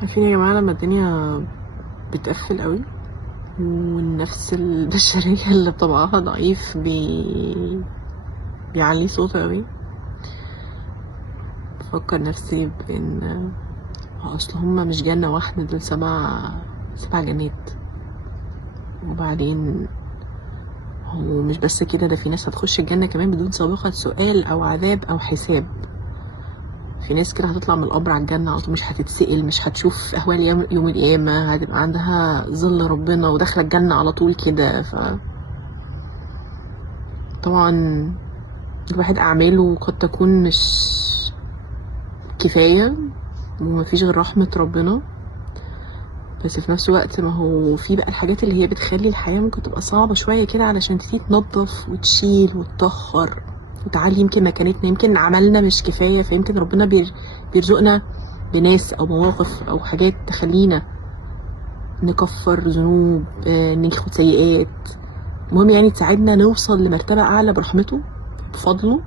عارفين يا جماعة لما الدنيا بتقفل قوي والنفس البشرية اللي بطبعها ضعيف بيعلي صوته قوي، بفكر نفسي بان اصل هما مش جنة واحدة، دول سبع جنات. وبعدين هو مش بس كده، ده في ناس هتخش الجنة كمان بدون سابقة سؤال او عذاب او حساب. في ناس كده هتطلع من القبر على الجنة على طول، مش هتتسأل، مش هتشوف أهوال يوم القيامة، هتبقى عندها ظل ربنا وداخلة الجنة على طول كده. طبعا الواحد أعماله قد تكون مش كفاية ومفيش غير رحمة ربنا، بس في نفس الوقت ما هو في بقى الحاجات اللي هي بتخلي الحياة ممكن تبقى صعبة شوية كده علشان تيجي تنظف وتشيل وتطهر وتعلي يمكن مكانتنا، يمكن عملنا مش كفاية، فيمكن ربنا بيرزقنا بناس أو مواقف أو حاجات تخلينا نكفر ذنوب، ناخد سيئات، المهم يعني تساعدنا نوصل لمرتبة أعلى برحمته بفضله.